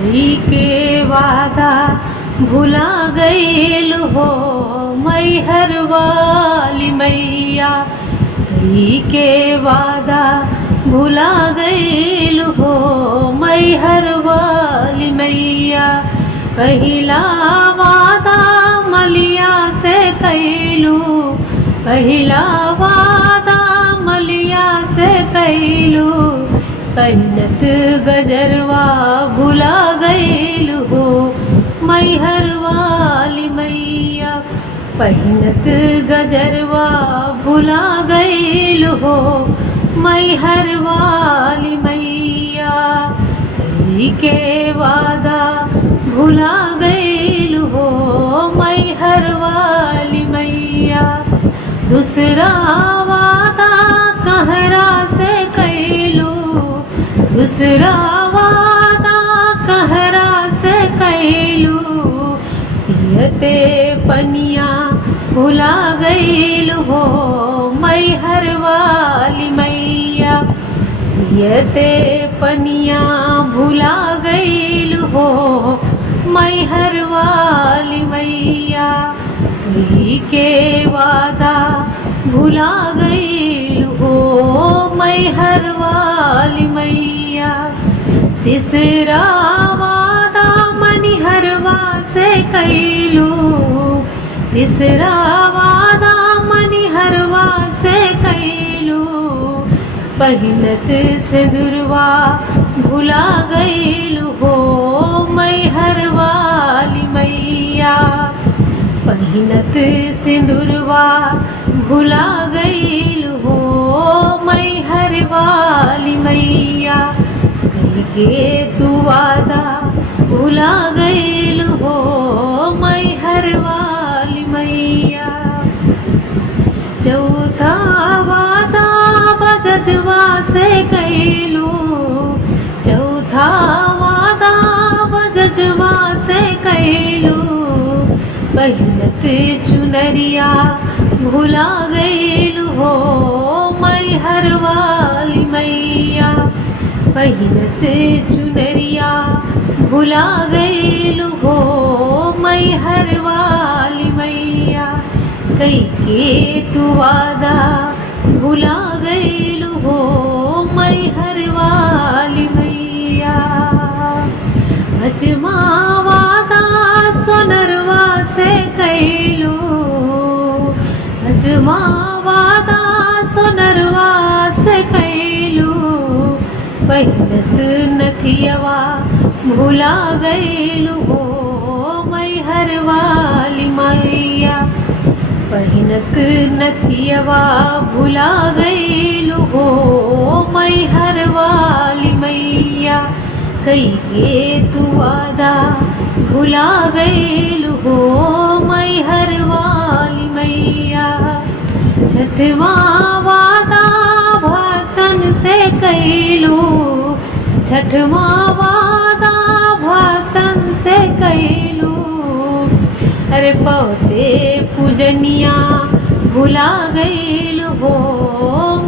कई के वादा भुला गईल हो मैहर वाली मैया। कई के वादा भुला गईल हो मैहर वाली मैया। पहिला वादा मलिया से कैलू, पहिला वादा मलिया से कैलू। पहिनत गजरवा भुला गईल हो मैहर वाली मैया। पहिनत गजरवा भुला गईल हो मैहर वाली मैया। कई के वादा भुला गईल हो मैहर वाली मैया। दूसरा वादा कहरा से कैलू, दूसरा वादा कहरा से कैलू। पियते पनिया भुला गईल हो मैहर वाली मैया। पियते पनिया भुला गईल हो मैहर वाली मैया। कई के वादा भुला गईल हो मैहर वाली मैया। तीसरा वादा मनिहरवा से कैलू, तीसरा वादा मनिहरवा से कैलू। पहिनत सिंदूरवा भुला गईल हो मैहर वाली मैया। पहिनत सिंदूरवा भुला गईल हो मैहर वाली मैया। कई के तू वादा भुला गईल हो मैहर वाली मैया। चौथा वादा बजजवा से कैलू, चौथा वादा बजजवा से कैलू। पहिनत चुनरिया भुला गईल हो मैहर वाली मैया। पहिनत चुनरिया भुला गईल हो मैहर वाली मैया। कई के तू वादा भुला गईल हो मैहर वाली मैया। अजमा वादा सोनरवा से कैलू, अजमा वादा सोनरवा से कैलू। पहिनत नथियवा भुला गईल हो मैहर वाली मैया। पहिनत नथियवा भुला गईल हो मैहर वाली मैया। कई के तू वादा भुला गईल हो मैहर वाली मैया। छठवा वादा भक्तन से कैलू, छठवा वादा भक्तन से कैलू। अरे पौते पूजनिया भुला गईल हो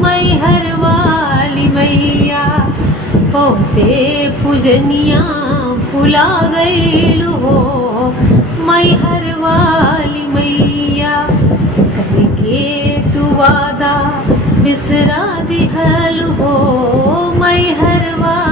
मैहर वाली मैया। पौते पूजनिया भुला गईल हो मैहर वाली मैया। कई के तू वादा बिसरा दिहल हो मैहर वाली